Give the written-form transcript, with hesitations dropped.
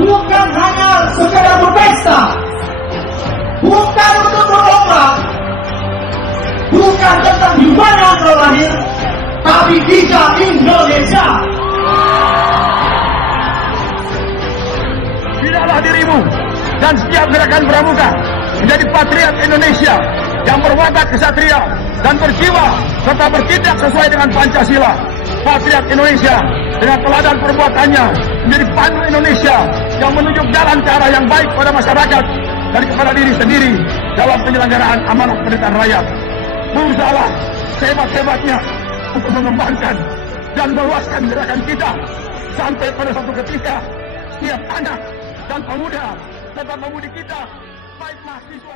bukan hanya sekedar berpesta, bukan untuk berlomba, bukan tentang di mana kau lahir, tapi kita Indonesia. Binalah dirimu dan setiap gerakan pramuka menjadi patriot Indonesia yang berwatak kesatria dan berjiwa serta bertindak sesuai dengan Pancasila. Patriot Indonesia dengan teladan perbuatannya menjadi pandu Indonesia yang menunjuk jalan ke arah yang baik pada masyarakat dan kepada diri sendiri dalam penyelenggaraan amanat pemerintahan rakyat. Berusahalah sehebat-hebatnya untuk mengembangkan dan meluaskan gerakan kita sampai pada suatu ketika setiap anak dan pemuda serta pemudi kita, baik mahasiswa